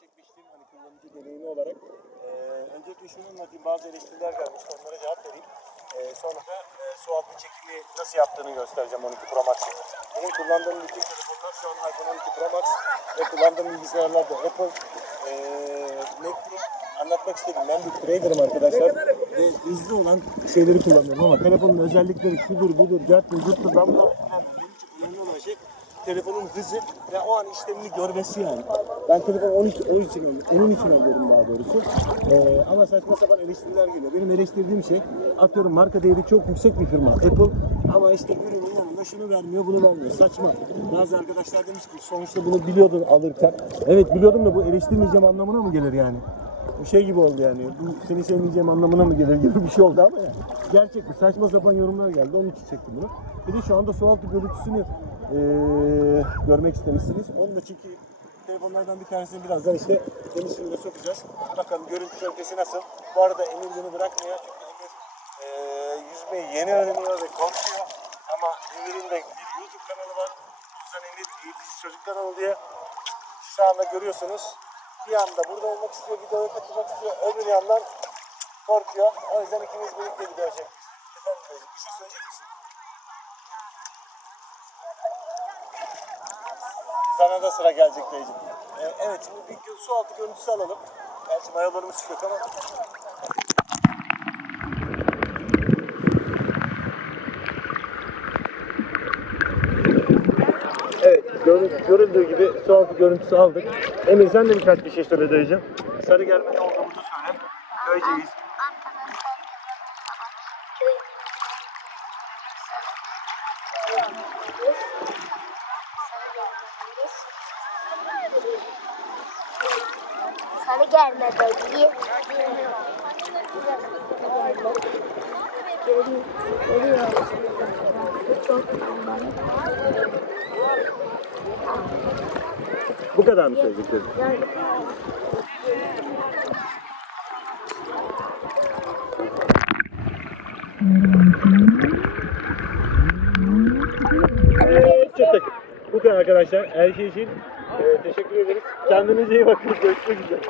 çekmiştim hani kullanıcı deneyimi olarak. Ee, öncelikle şunu anlatayım. Bazı eleştiriler gelmişti. Onlara cevap vereyim. Ee, sonra da e, su altı çekimi nasıl yaptığını göstereceğim 12 Pro Max'ın. Benim kullandığım bütün telefonlar şu an iPhone 12 Pro Max ve kullandığım bilgisayarlar da Apple e, Mac Pro. Anlatmak istedim. Ben bir trader'ım arkadaşlar. Ve hızlı olan şeyleri kullanıyorum ama telefonun özellikleri şudur budur, carttır, cırttır. Ben olan şey telefonun hızı ve o an işlemini görmesi yani. Ben telefonu onun için, onun için, alıyorum, onun için alıyorum daha doğrusu. Ee, ama saçma sapan eleştiriler geliyor. Benim eleştirdiğim şey, atıyorum marka değeri çok yüksek bir firma Apple ama işte ürünün yanında şunu vermiyor, bunu vermiyor. Saçma. Bazı arkadaşlar demiş ki sonuçta bunu biliyordun alırken. Evet biliyordum da bu eleştirmeyeceğim anlamına mı gelir yani? Bu şey gibi oldu yani. Bu seni sevmeyeceğim anlamına mı gelir gibi bir şey oldu ama ya. Gerçek bu. Saçma sapan yorumlar geldi. Onun için çektim bunu. Bir de şu anda su altı görüntüsünü eee, görmek istemişsiniz. Onu da çünkü telefonlardan bir tanesini birazdan işte deniz suyuna sokacağız. Bakalım görüntü kalitesi nasıl. Bu arada Emir beni bırakmıyor. Çünkü Emir eee yüzmeyi yeni öğreniyor ve korkuyor. Ama Emir'in de bir YouTube kanalı var. O yüzden Emir Eğitici Çocuk kanalı diye şu anda görüyorsunuz. Bir anda burada olmak istiyor, videoya katılmak istiyor. Öbür yandan korkuyor. O yüzden ikimiz birlikte video çektik. Efendim Beyciğim, bir şey söyleyecek misin? Sana da sıra gelecek Beyciğim. Ee, evet şimdi bir su altı görüntüsü alalım. Gerçi mayolarımız yok ama. Görüldüğü gibi su altı görüntüsü aldık. Emir sen de birkaç bir şey söyle dayıcım. Sarı gelmede olduğumuzu söyle. Köyceğiz. Sarı gelme bölgeyi. Görüyor. Görüyor. Bu kadar mı söyleyeceklerim? Yani Çıktık. Bu kadar arkadaşlar. Her şey için e, teşekkür ederiz. Kendinize iyi bakın. Görüşmek üzere.